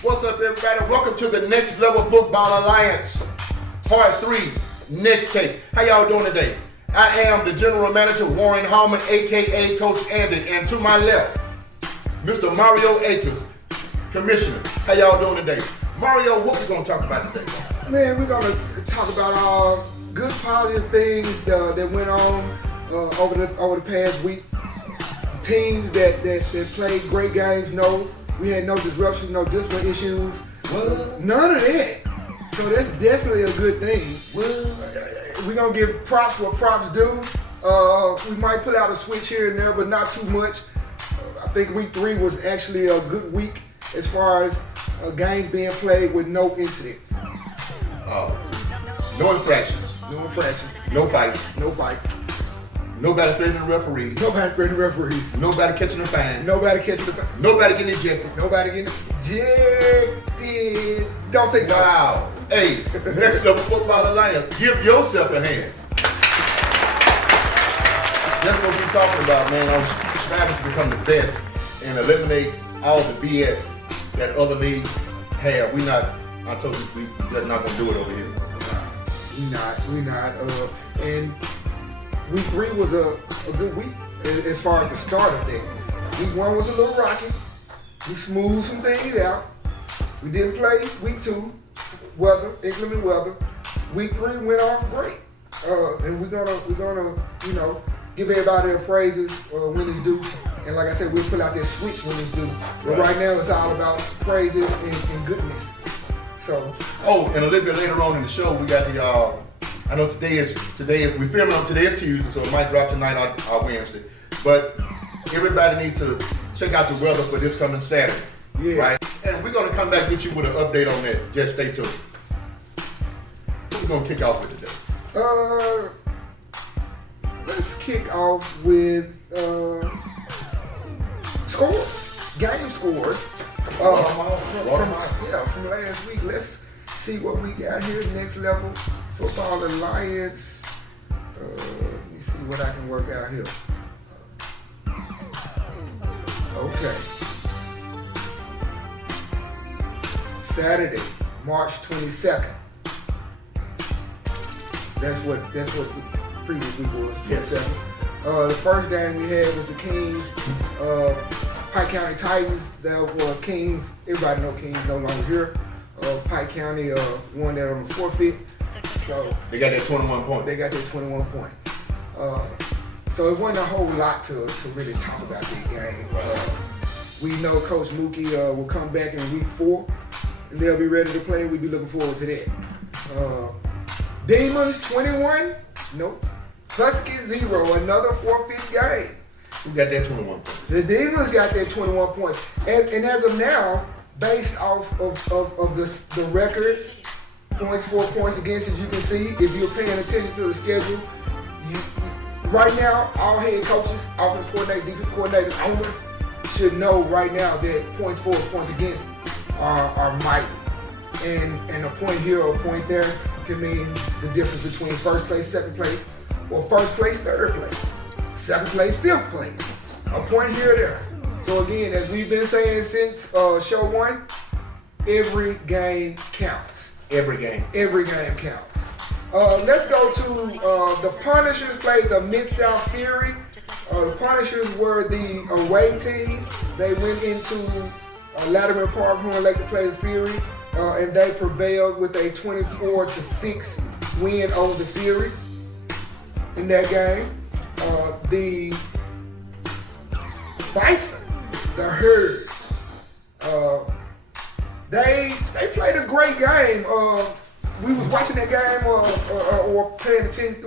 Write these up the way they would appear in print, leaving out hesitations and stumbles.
What's up, everybody? Welcome to the Next Level Football Alliance, Part 3, Next Take. How y'all doing today? I am the General Manager, Warren Hallman, a.k.a. Coach Andy, and to my left, Mr. Mario Akers, Commissioner. How y'all doing today? Mario, what we going to talk about today? Man, we're going to talk about good positive things that went on over the past week. Teams that played great games, we had no disruption, no discipline issues. None of that. So that's definitely a good thing. We're going to give props what props do. We might put out a switch here and there, but not too much. I think week 3 was actually a good week as far as games being played with no incidents. No infractions. No infractions. No fights. No fights. Nobody threatening referees. Nobody threatening referees. Nobody catching a fine. Nobody catching the fine. Nobody getting ejected. Nobody getting ejected. Don't think so. Wow. Hey, Next Level Football Alliance, give yourself a hand. That's what we're talking about, man. I'm striving to become the best and eliminate all the BS that other leagues have. I told you, we're just not going to do it over here. We not. And week 3 was a good week as far as the start of things. Week 1 was a little rocky. We smoothed some things out. We didn't play week 2, inclement weather. Week 3 went off great. And we're gonna give everybody their praises when it's due. And like I said, we'll put out that switch when it's due. But right now it's all about praises and goodness. So. Oh, and a little bit later on in the show, we got the. I know today is we filming on today is Tuesday, so it might drop tonight or Wednesday. But everybody needs to check out the weather for this coming Saturday. Yeah. Right? And we're gonna come back with you with an update on that. Just stay tuned. What we gonna kick off with today? Let's kick off with scores, game scores. From last week. Let's see what we got here. Next Level Football Alliance. Let me see what I can work out here. Okay. Saturday, March 22nd. That's what the previous week was. 22nd. The first game we had was the Kings, Pike County Titans. That were Kings. Everybody know Kings no longer here. Pike County won that on the forfeit. So they got that 21 point. They got that 21 point. So it wasn't a whole lot to really talk about that game. We know Coach Mookie will come back in week 4, and they'll be ready to play. We'll be looking forward to that. Demons 21, nope. Huskies 0, another forfeit game. Who got that 21 points? The Demons got that 21 points. And as of now, based off of the records, points for, points against, as you can see, if you're paying attention to the schedule, right now, all head coaches, offensive coordinators, defensive coordinators, owners should know right now that points for, points against are mighty. And a point here or a point there can mean the difference between first place, second place, or first place, third place, second place, fifth place. A point here or there. So again, as we've been saying since show 1, every game counts. Every game counts. Let's go to the Punishers played the Mid-South Fury. The Punishers were the away team. They went into Latimer Park, Horn Lake to play the Fury, and they prevailed with a 24-6 win over the Fury in that game. The Bison, the Herd, they played a great game. We was watching that game or paying attention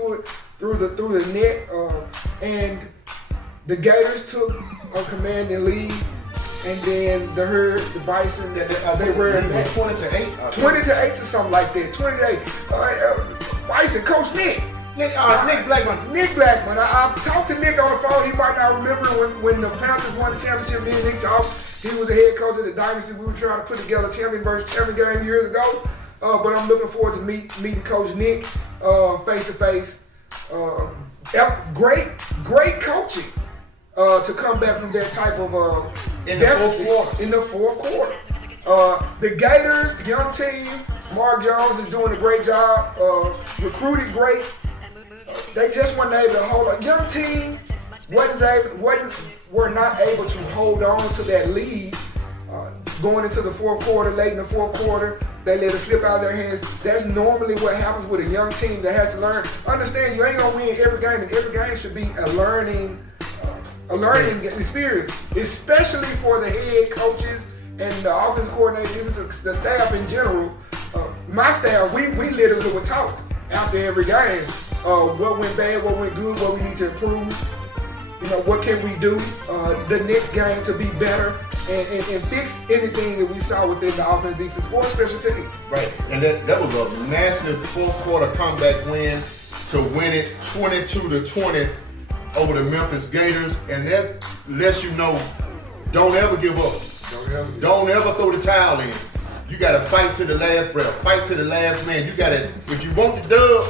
through the net, and the Gators took a commanding lead, and then the Herd, the Bison, they were 20-8, 20-8 to something like that. 20-8. Bison, Coach Nick. Nick Blackman. I talked to Nick on the phone. He might not remember when the Panthers won the championship. Me and Nick talked. He was the head coach of the Dynasty. We were trying to put together a champion versus champion game years ago. But I'm looking forward to meeting Coach Nick face to face. Great coaching to come back from that type of in the fourth quarter. In the fourth quarter. The Gators, young team, Mark Jones is doing a great job. Recruited great. They just weren't able to hold a young team. Were not able to hold on to that lead going into the fourth quarter. Late in the fourth quarter, they let it slip out of their hands. That's normally what happens with a young team that has to learn. Understand, you ain't gonna win every game, and every game should be a learning experience, especially for the head coaches and the offense coordinators, the staff in general. My staff, we literally would talk after every game. What went bad, what went good, what we need to improve. What can we do the next game to be better and fix anything that we saw within the offense, defense, or special teams. Right, and that was a massive fourth quarter comeback win to win it 22-20 over the Memphis Gators, and that lets you know, don't ever give up. Don't ever throw the towel in. You got to fight to the last breath, fight to the last man. You got to, if you want the dub,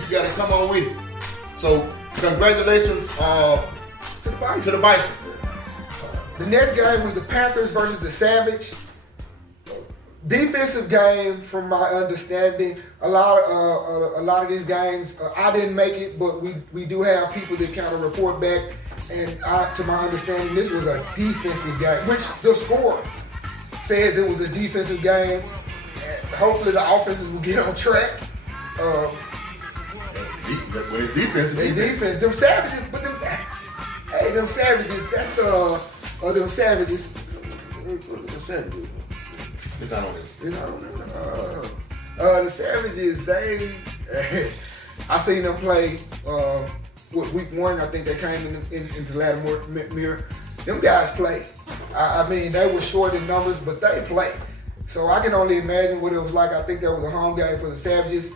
you got to come on with it. So congratulations to the Bison. The next game was the Panthers versus the Savage. Defensive game, from my understanding. A lot of these games, I didn't make it, but we do have people that kind of report back. And to my understanding, this was a defensive game, which the score says it was a defensive game. And hopefully the offenses will get on track. Defense. Them Savages, but them Savages. That's them Savages. It's not on it. The Savages, I seen them play week 1. I think they came into Lattimore. Them guys play. I mean, they were short in numbers, but they play. So I can only imagine what it was like. I think that was a home game for the Savages.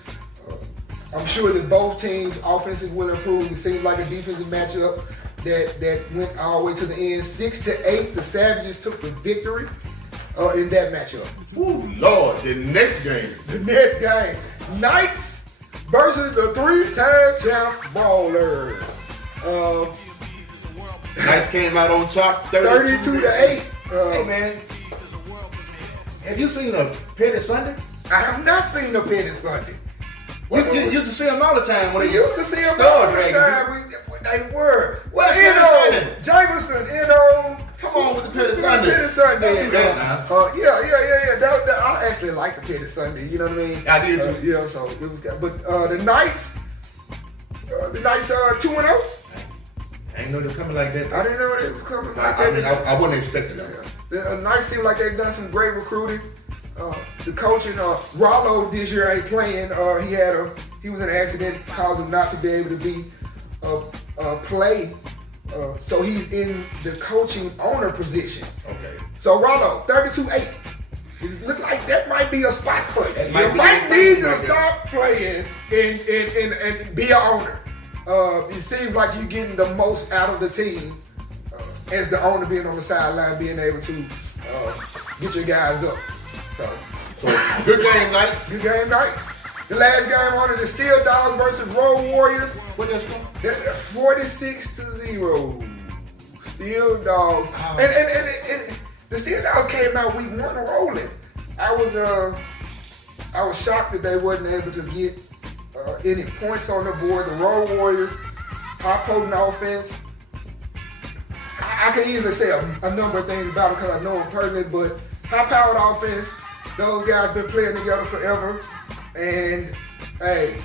I'm sure that both teams' offenses will improve. It seemed like a defensive matchup that went all the way to the end. 6-8, the Savages took the victory in that matchup. Ooh, Lord, the next game. Knights versus the 3-time champ Ballers. Knights came out on top, 32-8. Hey man, have you seen a Petty Sunday? I have not seen a Petty Sunday. You used to see them all the time when We they used to see them all the time. They were. Jameson, come on with the Petty Sunday. Petty Sunday. Don't do that now. Yeah. I actually like the Petty Sunday. You know what I mean? I did too. Yeah, so it was. But the Knights are 2-0. I didn't know they were coming like that. I didn't know they was coming like I that. mean, I wasn't expecting that. The Knights seem like they've done some great recruiting. The coaching, Rollo this year ain't playing. He was in an accident, caused him not to be able to be play. So he's in the coaching owner position. Okay. So Rollo, 32-8. It look like that might be a spot for you. You might need to start playing and be an owner. It seems like you're getting the most out of the team as the owner, being on the sideline, being able to get your guys up. So good game, Knights. Good game, Knights. The last game on it is Steel Dogs versus Road Warriors. What that's called? 46-0. Steel Dogs. Oh. And the Steel Dogs came out week 1 rolling. I was shocked that they wasn't able to get any points on the board. The Road Warriors, high potent offense. I can easily say a number of things about them because I know them personally, but high-powered offense. Those guys been playing together forever, and hey,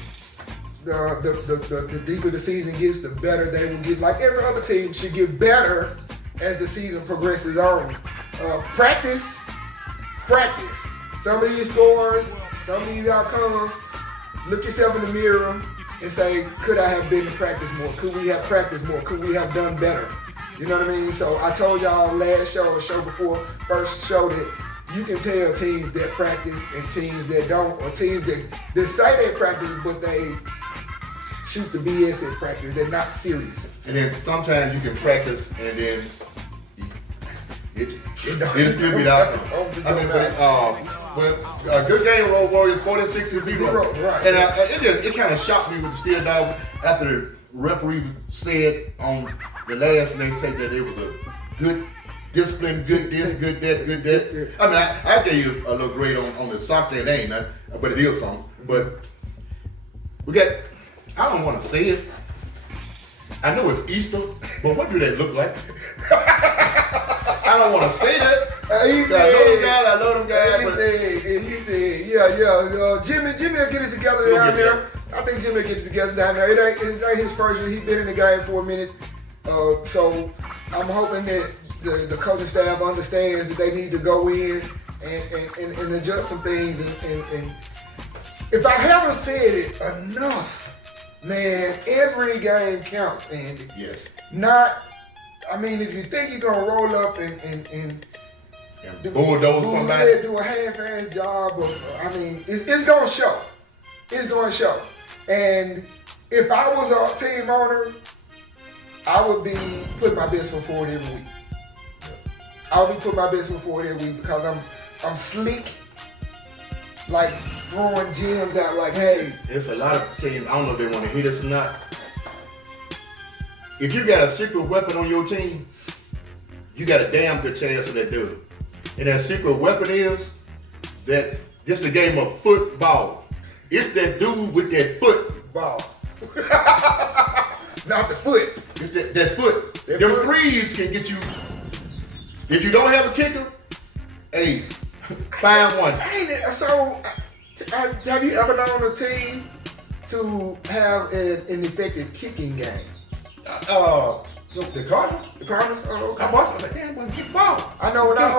the deeper the season gets, the better they will get. Like every other team should get better as the season progresses on. Practice. Some of these scores, some of these outcomes. Look yourself in the mirror and say, could I have been to practice more? Could we have practiced more? Could we have done better? You know what I mean? So I told y'all last show or show before, first show, that you can tell teams that practice and teams that don't, or teams that say they practice but they shoot the BS at practice. They're not serious. And then sometimes you can practice and then it'll still be out. I mean, but good game, Road Warriors, 46-0. Right. And it kind of shocked me with the Steel Dogs after the referee said on the last next tape that it was a good discipline, good this, good that, good that. I mean, I gave you a little grade on the soccer thing. It ain't nothing, but it is something. But we got, I don't want to say it. I know it's Easter, but what do that look like? I don't want to say that. I love them guys. He said, yeah. Jimmy will get it together down there. I think Jimmy will get it together down there. It ain't his first year. He's been in the game for a minute. So I'm hoping that the coaching staff understands that they need to go in and adjust some things. And if I haven't said it enough, man, every game counts, Andy. Yes. If you think you're gonna roll up and bulldoze somebody, do a half-ass job, it's gonna show. It's gonna show. And if I was a team owner, I would be putting my best foot forward every week. I would be putting my best foot forward every week because I'm sleek, like throwing gems out like, hey. There's a lot of teams, I don't know if they want to hit us or not. If you got a secret weapon on your team, you got a damn good chance of that dude. And that secret weapon is that this is the game of football. It's that dude with that football. Not the foot. It's that foot. Them threes can get you. If you don't have a kicker, hey, find one. So, have you ever known a team to have an effective kicking game? The Cardinals. The Cardinals? Oh, okay. I watched them. They didn't kick ball. I know when I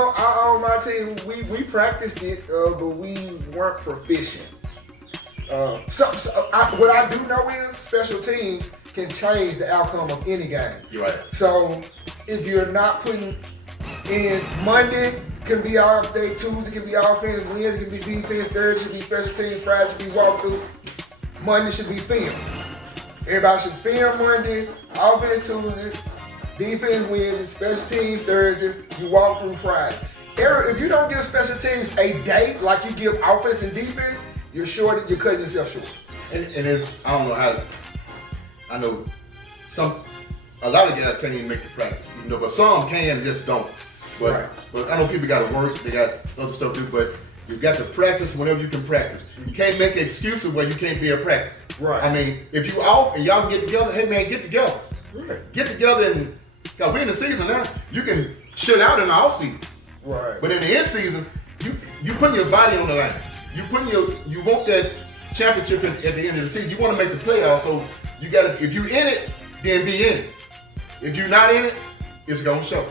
own my team, we practiced it, but we weren't proficient. What I do know is special teams can change the outcome of any game. You're right. So if you're not putting in Monday can be off day, Tuesday can be offense, Wednesday can be defense, Thursday should be special teams, Friday should be walkthrough, Monday should be film. Everybody should film Monday, offense Tuesday, defense Wednesday, special teams Thursday, you walk through Friday. If you don't give special teams a day like you give offense and defense, you're cutting yourself short. And it's, I don't know how, I know a lot of guys can't even make the practice, but some can and just don't. But I know people got to work, they got other stuff to do, but you've got to practice whenever you can practice. You can't make excuses where you can't be at practice. Right. I mean, if you off and y'all can get together, hey man, get together. Right. Get together and, cause we're in the season now, you can chill out in the off season. Right. But in the end season, you putting your body on the line. You want that championship at the end of the season. You want to make the playoffs, so you gotta, if you in it, then be in it. If you're not in it, it's gonna show.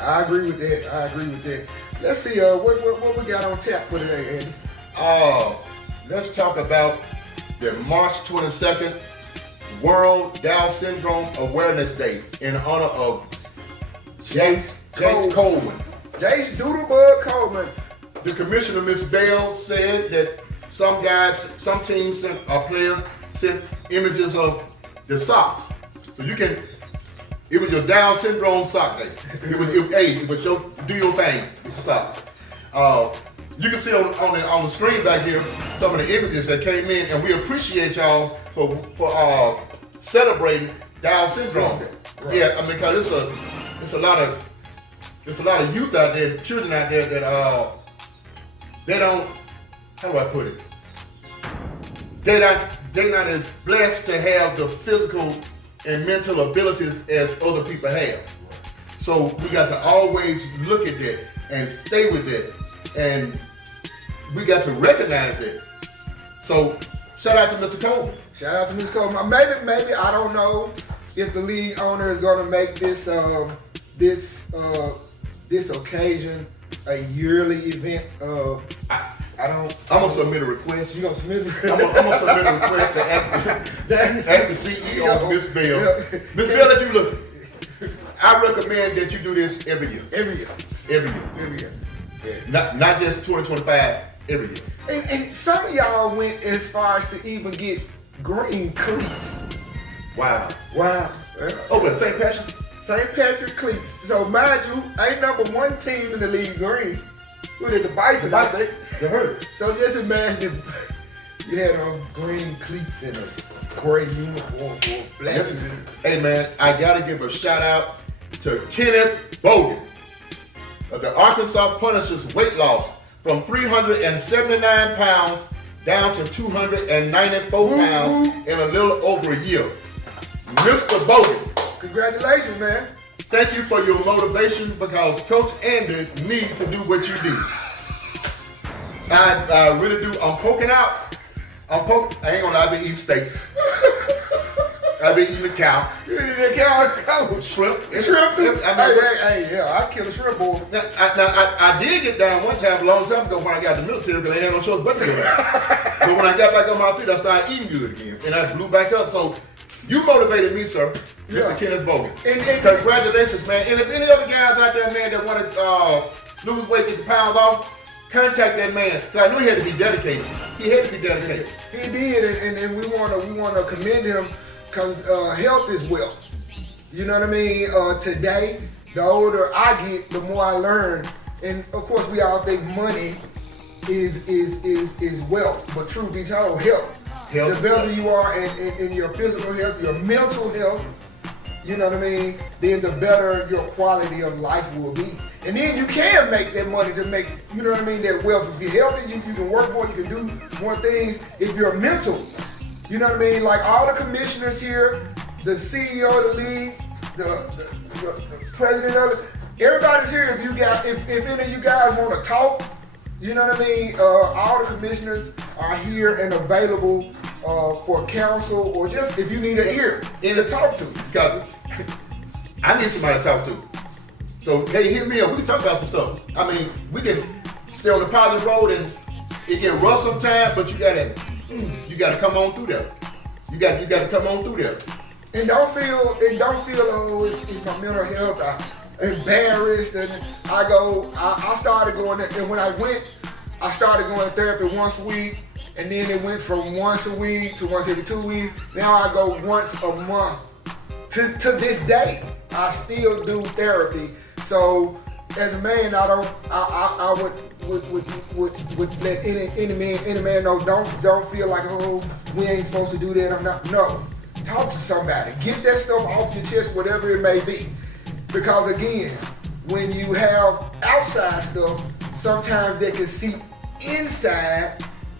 I agree with that. Let's see, what we got on tap for today, Andy? Let's talk about the March 22nd World Down Syndrome Awareness Day in honor of Jace Coleman. Jace Doodlebug Coleman. The commissioner, Ms. Bell, said that some teams players sent images of the socks. So it was your Down syndrome sock day. It was do your thing with your socks. You can see on the screen back here some of the images that came in, and we appreciate y'all for celebrating Down syndrome. Right. Yeah, because it's a lot of youth out there, children out there that they don't. How do I put it? They're not as blessed to have the physical and mental abilities as other people have. So we got to always look at that and stay with that, and we got to recognize that. So shout out to Mr. Coleman. Shout out to Mr. Coleman. Maybe I don't know if the league owner is going to make this occasion a yearly event. I'm gonna submit a request. You gonna submit? I'm gonna submit a request to ask the CEO, Ms. Bell. Ms. Bell, if you look, I recommend that you do this every year. Every year. Yeah. Not just 2025. Every year. And some of y'all went as far as to even get green cleats. Wow. Oh, but St. Patrick. St. Patrick cleats. So mind you, ain't number one team in the league green. Who did the Bison? I think. The Herd. So just imagine if you had on green cleats and a gray uniform or black. Hey man, I gotta give a shout out to Kenneth Bogan. The Arkansas Punishers weight loss from 379 pounds down to 294 pounds in a little over a year. Mr. Bowden, Congratulations, man. thank you for your motivation because Coach Andy needs to do what you do. I really do. I'm poking out. I ain't gonna lie, I've been eating steaks. I've been eating the cow. You need that cow. Shrimp. Shrimp too? Hey, Yeah, I kill a shrimp boy. Now, I did get down one time a long time ago when I got in the military because I had no choice but to go down. But when I got back on my feet, I started eating good again. And I blew back up. So you motivated me, sir, Mr. Yeah. Kenneth Bowden. And- Congratulations, man. And if any other guys out there, man, that want to lose weight, get the pounds off, contact that man. Because I knew he had to be dedicated. He had to be dedicated. He did, and we wanna commend him because health is wealth. You know what I mean? Today, the older I get, the more I learn. And of course, we all think money is wealth, but truth be told, health. Health. The better you are in your physical health, your mental health, you know what I mean, then the better your quality of life will be. And then you can make that money to make, you know what I mean, that wealth. If you're healthy, you can work more, you can do more things. If you're mental, you know what I mean, like all the commissioners here, the CEO of the league, the president of it, everybody's here. If any of you guys want to talk, you know what I mean, all the commissioners are here and available for counsel or just if you need an ear to talk to. Because I need somebody to talk to. So, hey, hit me up. We can talk about some stuff. I mean, we can stay on the positive road and it get rough sometimes, but you gotta come on through there. You got to come on through there. And don't feel oh it's my mental health. I'm embarrassed and I started going there, and when I started going to therapy once a week, and then it went from once a week to once every 2 weeks. Now I go once a month. To this day, I still do therapy. So as a man, I would let any man know. Don't feel like, oh, we ain't supposed to do that. I'm not. No, talk to somebody. Get that stuff off your chest, whatever it may be. Because again, when you have outside stuff, sometimes they can seep inside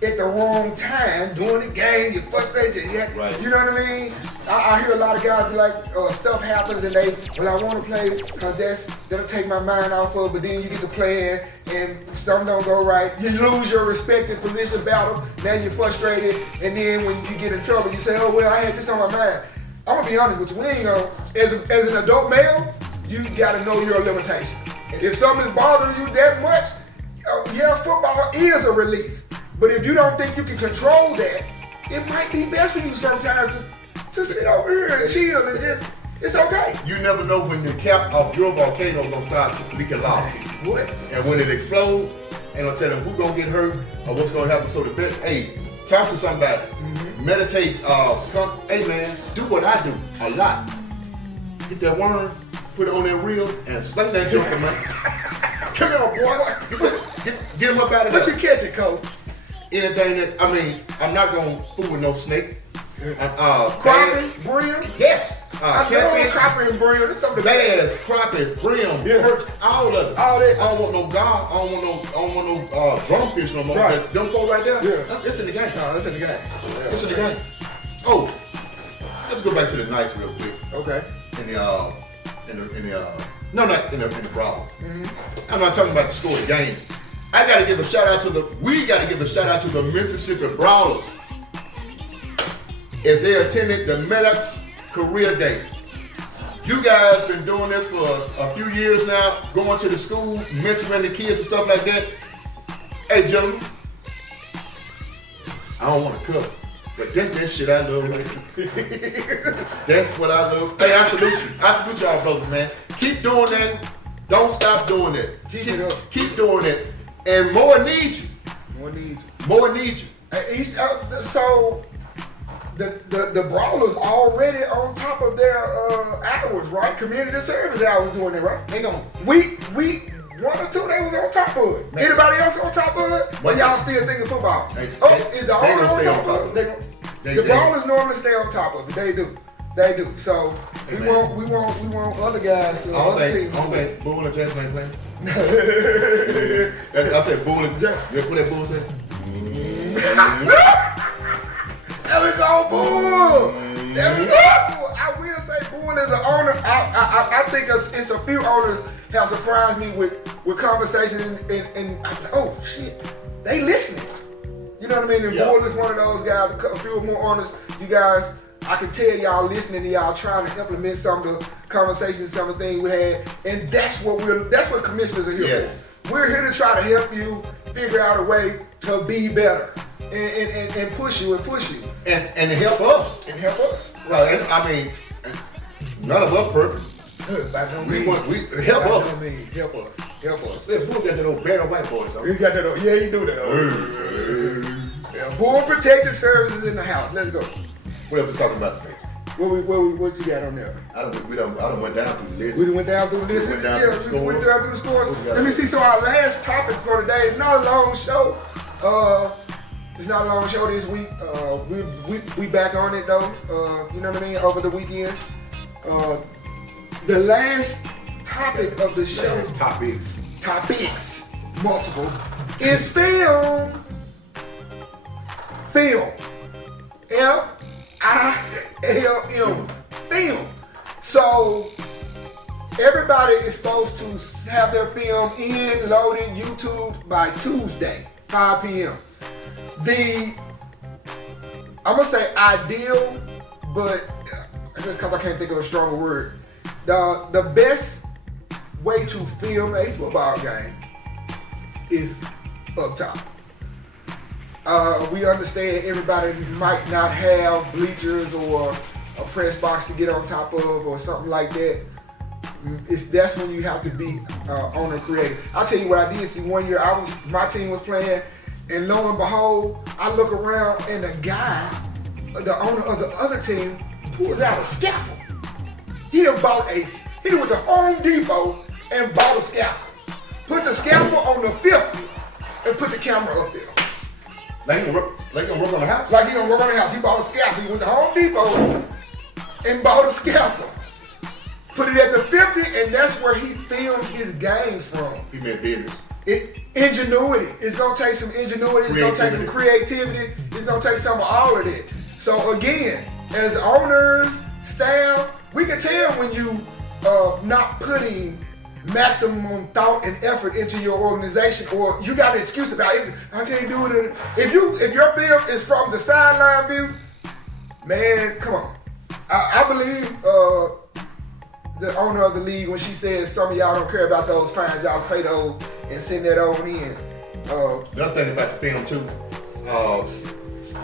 at the wrong time during the game. You frustrated, Right. You know what I mean? I hear a lot of guys be like, stuff happens and I want to play because that'll take my mind off of it, but then you get to playing and something don't go right. You lose your respective position battle, now you're frustrated, and then when you get in trouble, you say, oh, well, I had this on my mind. I'm going to be honest with you, we ain't gonna, as an adult male, you got to know your limitations. If something's bothering you that much, yeah, football is a release. But if you don't think you can control that, it might be best for you sometimes to sit over here and chill and just, it's okay. You never know when the cap of your volcano is gonna start leaking lava. What? And when it explodes, ain't gonna tell them who's gonna get hurt or what's gonna happen. So the best, hey, talk to somebody, meditate, hey man, do what I do a lot. Get that worm, put it on that reel, and sling that joker, man. Come here, boy. Get him up out of What there. you catching, coach? Anything that, I mean, I'm not gonna fool with no snake. Crappie, brim? Yes. I love Catfish, crappie and brim. It's something bad. bass, crappie, brim, Yeah. perch, all of it. All that. I don't want no gar, I don't want no drumfish no more. Right. But them four right there, Yeah. it's in the game. No, that's in the game. It's in the game. Oh, let's go back to the nights real quick. Okay. No, not in the problem. I'm not talking about the score of the game. We got to give a shout out to the Mississippi Brawlers as they attended the Maddox Career Day. You guys been doing this for a few years now, going to the school, mentoring the kids and stuff like that. Hey, gentlemen, I don't want to cover, but that's that shit I love right there. That's what I love. Hey, I salute you. I salute y'all brothers, man. Keep doing that. Don't stop doing that. Keep it up. Keep doing it. And more need you. More need you. So the Brawlers already on top of their hours, right? Community service hours doing it, right? They gon' Week 1 or 2, they was on top of it. Man. Anybody else on top of it? But y'all still thinking football? They Is the owner gonna on stay top on top of of it? it. The Brawlers normally stay on top of it. They do. They do. So Hey, we man. want other guys to I don't other think teams. Boone and Jackson ain't playing. I said Boone and Jackson. What that Boone said? There we go, Boone. There we go. I will say Boone is an owner. I think it's a few owners have surprised me with conversations and oh shit, they listening. You know what I mean? And Yeah. Boone is one of those guys. A few more owners. You guys, I can tell y'all listening to y'all trying to implement some of the conversations, some of the things we had, and that's what commissioners are here Yes. for. We're here to try to help you figure out a way to be better and push you. And help us. And help us. Well, and, I mean, none of us perfect. By no We means. want help By us. no means. Help us. That Boone got that old Barry White boy. He got that. Yeah, he do that. Yeah, Bull Protective Services in the house. Let's go. What else we talking about today? What you got on there? I done went down through the list. We went down through this. We went down Yeah, through the we went scores. down through the scores. What we got Let me there? see. So our last topic for today is not a long show. It's not a long show this week. We back on it though. You know what I mean? Over the weekend. The last topic of the show. Last Topics, multiple, is film. Film. F-I-L-M. Film. So everybody is supposed to have their film in, loaded, YouTube by Tuesday, 5 p.m. I'm gonna say ideal, but just because I can't think of a stronger word. The best way to film a football game is up top. We understand everybody might not have bleachers or a press box to get on top of or something like that. That's when you have to be owner creative. I'll tell you what I did see one year. My team was playing, and lo and behold, I look around and the guy, the owner of the other team, pulls out a scaffold. He went to Home Depot and bought a scaffold. Put the scaffold on the 50 and put the camera up there. Like he gonna work on the house? Like he gonna work on the house. He bought a scaffold. He went to Home Depot and bought a scaffold. Put it at the 50, and that's where he filmed his games from. He meant business. Ingenuity. It's gonna take some ingenuity. It's gonna take some creativity. It's gonna take some of all of that. So again, as owners, staff, we can tell when you not putting maximum thought and effort into your organization, or you got an excuse about it. I can't do it. If your film is from the sideline view, man, come on. I believe the owner of the league when she says some of y'all don't care about those fines, y'all pay those and send that on in. The other thing about the film too,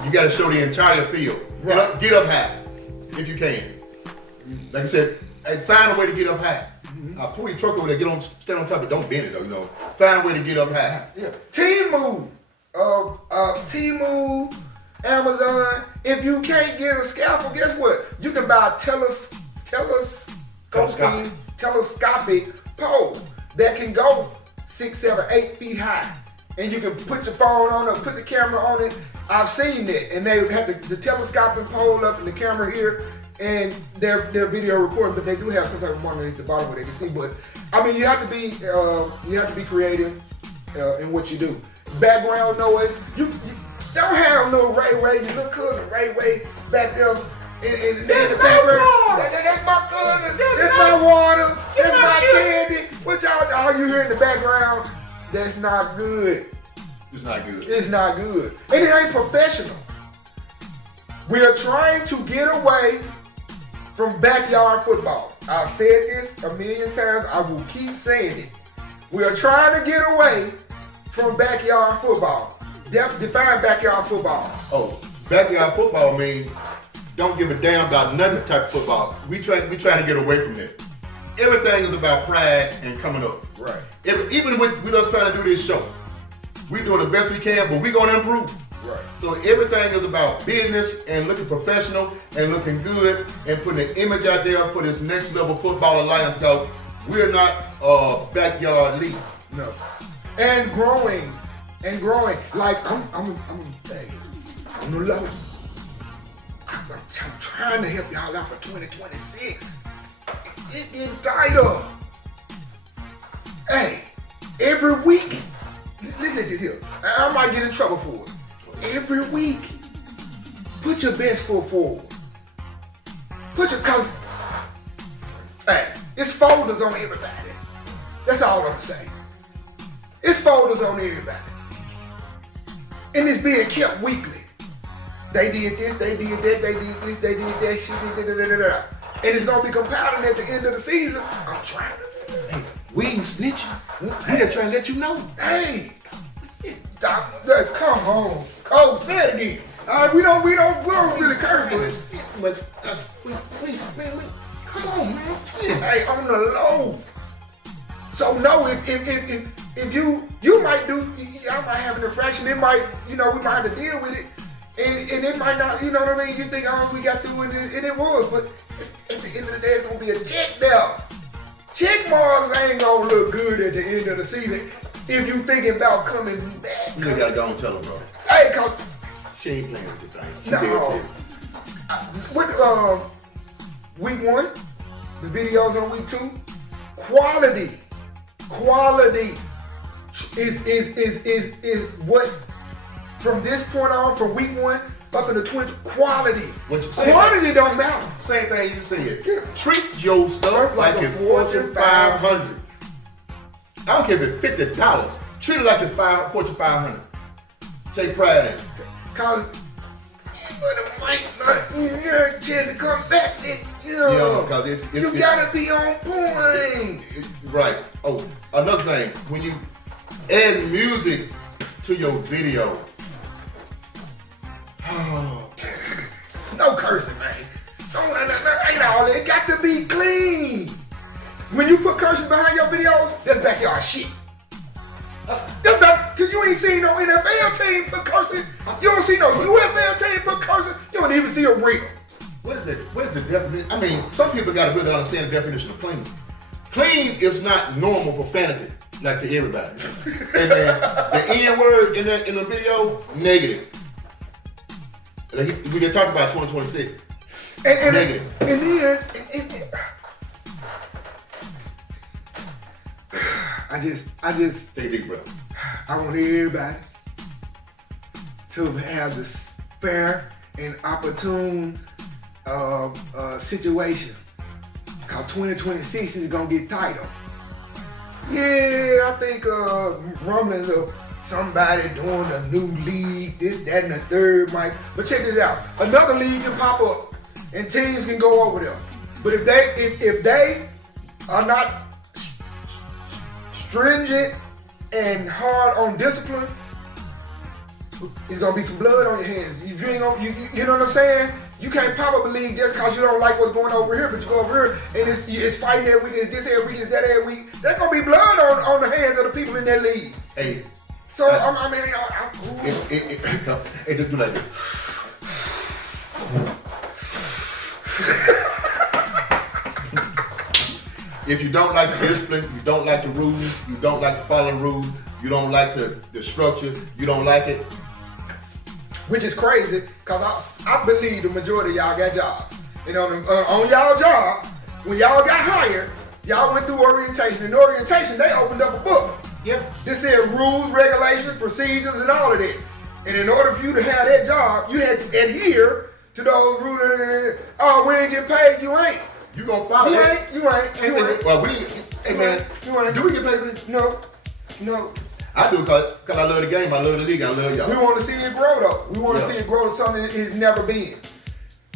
you got to show the entire field. Right. Get up high if you can. Like I said, find a way to get up high. Pull your truck over there, stand on top of it. Don't bend it though, you know. Find a way to get up high. Yeah. Temu, Amazon. If you can't get a scaffold, guess what? You can buy a telescopic pole that can go 6, 7, 8 feet high, and you can put your phone on it, put the camera on it. I've seen that, and they have the telescopic pole up and the camera here, and their video recording, but they do have some type of monitor at the bottom where they can see. But I mean, you have to be creative in what you do. Background noise, you don't have no Ray. You look cool in Ray back there. In the background. That's my cousin. That's my water. That's my candy. What all you hear in the background? That's not good. It's not good. It's not good. And it ain't professional. We are trying to get away from backyard football. I've said this a million times. I will keep saying it. We are trying to get away from backyard football. Define backyard football. Oh, backyard football means don't give a damn about nothing type of football. We trying to get away from that. Everything is about pride and coming up. Right. Even with us trying to do this show, we doing the best we can, but we gonna improve. Right. So everything is about business and looking professional and looking good and putting an image out there for this next level football alliance. Because we're not a backyard league. No. And growing. Like I'm the low. I I'm trying to help y'all out for 2026. It getting tighter. Hey, every week, listen to this here. I might get in trouble for it. Every week, put your best foot forward. Cause, hey, it's folders on everybody. That's all I'm gonna say. It's folders on everybody. And it's being kept weekly. They did this, they did that, they did this, they did that, shit, da. And it's gonna be compounding at the end of the season. I'm trying to. Hey, we ain't snitching. We just trying to let you know. Hey, come on, Cole, say it again. All right, we don't really curse, but Please, man, come on, man. Hey, on the low. So no, if you might do, y'all might have an infraction. It might, we might have to deal with it, and it might not. You know what I mean? You think, oh, we got through it, and it was, but at the end of the day, it's gonna be a check there. Check marks ain't gonna look good at the end of the season if you thinking about coming back. you gotta go and tell them, bro. Hey, cause She ain't playing with the thing. She no, dead with week 1, the videos on week 2, quality is what from this point on, from week 1 up into 20, quality. Quantity don't matter. Same thing you said. Yeah. Treat your stuff like it's Fortune 500. I don't care if it's $50. Treat it like it's Fortune 500. Take pride in it. Cause it might not be your chance to come back. Because you gotta be on point. Right. Oh, another thing, when you add music to your video, no cursing, man. Ain't all that. It got to be clean. When you put cursing behind your videos, that's backyard shit. That's not, cause you ain't seen no NFL team put cursing. You don't see no UFL team put cursing. You don't even see a reel. what is the definition? I mean, some people gotta really understand the definition of clean. Clean is not normal profanity, like to everybody. And then the N word in the video, negative. We can talk about 2026. And Negative. And then, I just, Take a deep breath. I want everybody to have this fair and opportune situation. Cause 2026 is gonna get tighter. Yeah, I think rumblings of somebody doing a new league, this, that, and the third, Mike. But check this out. Another league can pop up and teams can go over there. But if they are not stringent and hard on discipline, it's gonna be some blood on your hands. If you ain't gonna, you know what I'm saying? You can't pop up a league just cause you don't like what's going over here, but you go over here and it's fighting every week, it's this every week, it's that every week. There's gonna be blood on the hands of the people in that league. Hey. So Hey, just do like this. If you don't like the discipline, you don't like the rules, you don't like to follow the rules, you don't like the structure, you don't like it. Which is crazy, cause I believe the majority of y'all got jobs. And on y'all jobs, when y'all got hired, y'all went through orientation. In orientation, they opened up a book. Yep. This said rules, regulations, procedures, and all of that. And in order for you to have that job, you had to adhere to those rules. Oh, we ain't getting paid, you ain't. You gonna follow that? You ain't. Well, hey man, do we get paid for this? No. I do because I love the game, I love the league, I love y'all. We want to see it grow though. We want to see it grow to something that it's never been.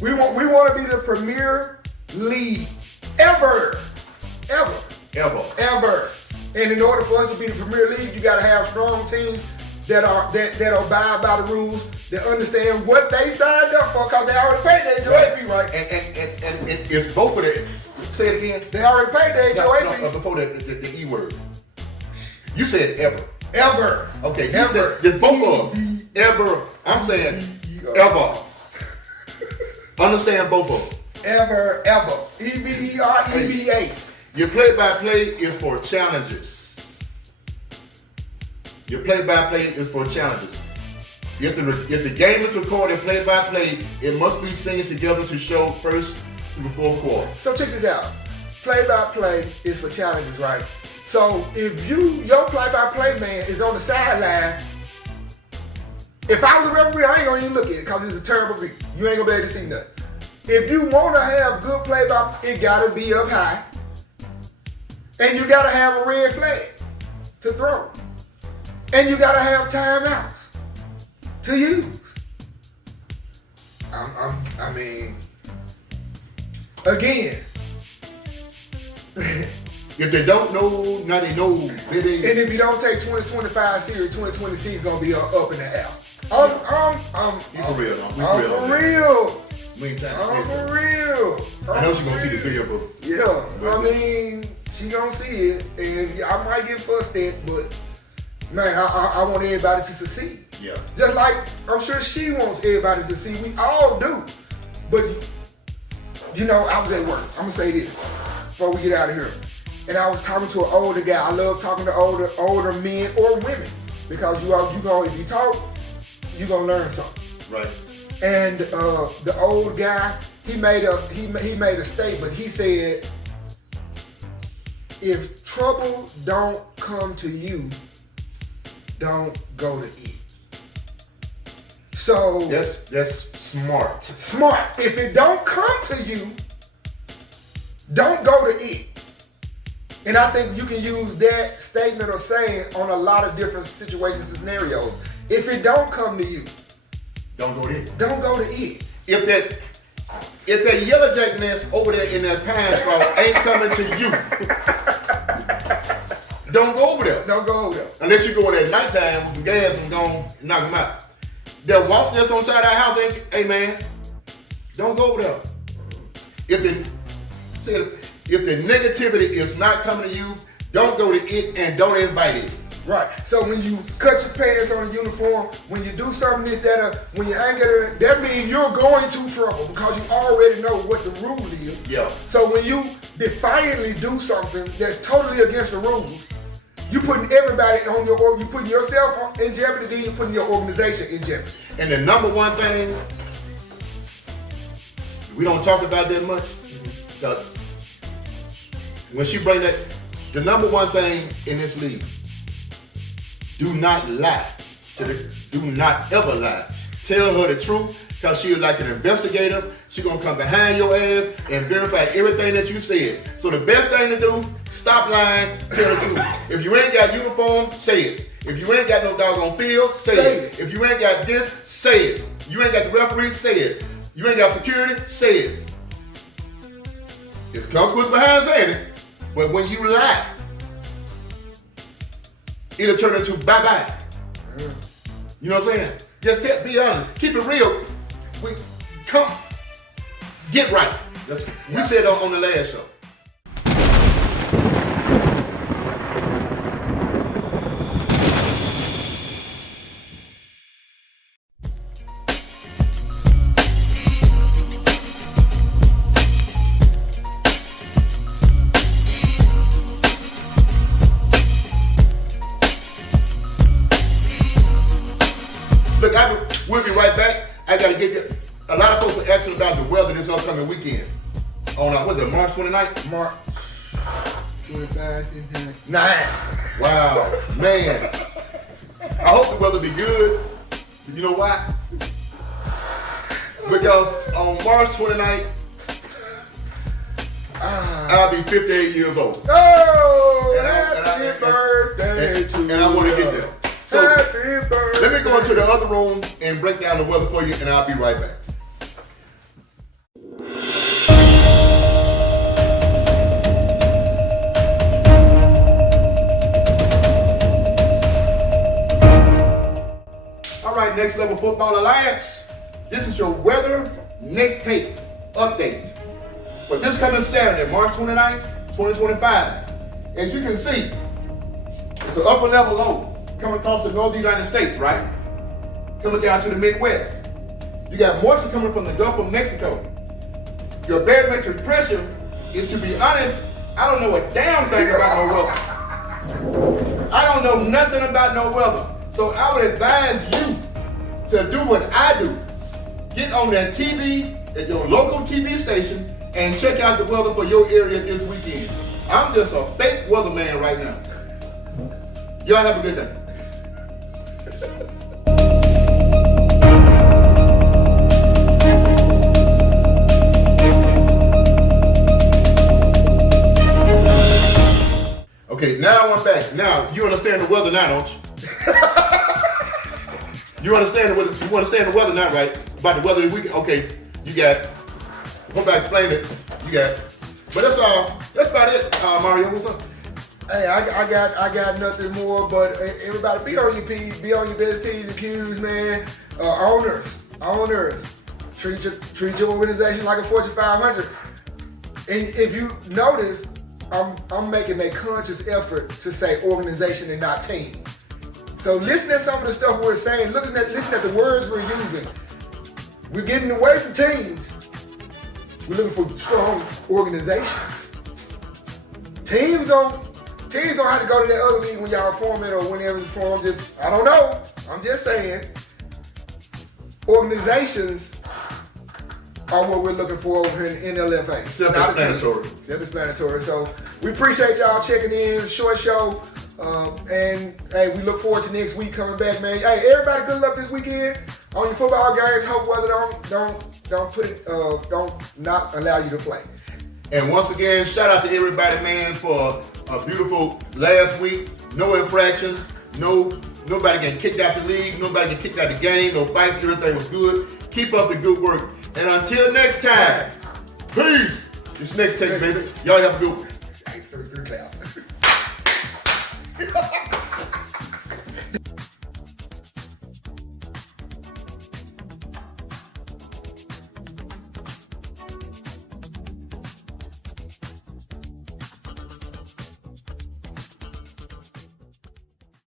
We want to be the premier league ever. And in order for us to be the premier league, you gotta have strong teams that abide by the rules, that understand what they signed up for, cause they already paid their HOA fee, right? And it's both of them. Say it again. They already paid their HOA fee. Before the E word. You said ever. Ever. Okay, you said it's both of them. Ever. I'm saying ever. Understand both of them. Ever. EVEREBA. Your play-by-play is for challenges. Your play-by-play is for challenges. If the game is recorded play by play, it must be seen together to show first through the fourth quarter. So check this out. Play-by-play is for challenges, right? So if your play-by-play man is on the sideline, if I was a referee, I ain't gonna even look at it because it's a terrible view. You ain't gonna be able to see nothing. If you wanna have good play-by, it gotta be up high. And you gotta have a red flag to throw. And you gotta have timeouts to use. I mean, again. If they don't know, now they know. And if you don't take 2025 serious, 2026 is gonna be up in the air. I'm for real, though. I'm for real. Meantime, I'm for real. I know she's gonna see the video, but yeah, I mean, she gonna see it, and I might get fussed at, but man, I want everybody to succeed. yeah. Just like I'm sure she wants everybody to see. We all do. But you know, I was at work. I'm gonna say this before we get out of here. And I was talking to an older guy. I love talking to older men or women because if you talk, you gonna learn something. Right. And the old guy, he made a statement. He said, "If trouble don't come to you, don't go to it." So that's smart. Smart. If it don't come to you, don't go to it. And I think you can use that statement or saying on a lot of different situations and scenarios. If it don't come to you, don't go there. don't go to it. If that yellow jack nest over there in that pine straw ain't coming to you, don't go over there. Don't go over there. Unless you go in at nighttime with some gas and go knock them out. That wasp that's on the side of our house ain't, hey man, don't go over there. If the negativity is not coming to you, don't go to it and don't invite it. Right. So when you cut your pants on a uniform, when you do something when you ain't get that means you're going to trouble because you already know what the rule is. Yeah. So when you defiantly do something that's totally against the rules, you putting everybody on you putting yourself in jeopardy, then you're putting your organization in jeopardy. And the number one thing we don't talk about that much, because when she bring that, the number one thing in this league, do not lie. Do not ever lie. Tell her the truth, because she is like an investigator. She's gonna come behind your ass and verify everything that you said. So the best thing to do, stop lying, tell the truth. If you ain't got uniform, say it. If you ain't got no doggone field, say it. If you ain't got this, say it. You ain't got the referee, say it. You ain't got security, say it. It's a consequence behind saying it, but when you lie, it'll turn into bye-bye. You know what I'm saying? Just be honest. Keep it real. Get right. We said on the last show. Look, we'll be right back. I gotta get you. A lot of folks are asking about the weather this upcoming weekend. On what's it, March 29th? March 25, 9. Wow, man. I hope the weather be good. You know why? Because on March 29th, I'll be 58 years old. Oh, happy birthday to you. And I want to get there. So happy birthday. let me go into the other room and break down the weather for you, and I'll be right back. All right, Next Level Football Alliance. This is your weather next tape update for this coming Saturday, March 29th, 2025. As you can see, it's an upper level low coming across the northern United States, right? Coming down to the Midwest. You got moisture coming from the Gulf of Mexico. Your barometric pressure is, to be honest, I don't know a damn thing about no weather. I don't know nothing about no weather. So I would advise you to do what I do. Get on that TV at your local TV station and check out the weather for your area this weekend. I'm just a fake weatherman right now. Y'all have a good day. Okay, now I'm back. Now you understand the weather now, don't you? You understand the weather now, right? About the weather of the weekend. Okay, you got it. Hope I explained it. You got it. But that's all. That's about it. Mario, what's up? Hey, I got nothing more, but everybody be on your P's, be on your best P's and Q's, man. Owners, treat your organization like a Fortune 500. And if you notice, I'm making a conscious effort to say organization and not team. So listen to some of the stuff we're saying, listen at the words we're using. We're getting away from teams. We're looking for strong organizations. Teams don't have to go to that other league when y'all form it or whenever it's formed. I don't know. I'm just saying. Organizations are what we're looking for over here in NLFA. Self-explanatory. Self-explanatory. So we appreciate y'all checking in. Short show. And hey, we look forward to next week coming back, man. Hey, everybody, good luck this weekend on your football games. Hope weather don't not allow you to play. And once again, shout out to everybody, man, for a beautiful last week. No infractions. Nobody getting kicked out the league. Nobody getting kicked out the game. No fights. Everything was good. Keep up the good work. And until next time, peace. This next take, baby. Y'all have a good one. 33 clouds.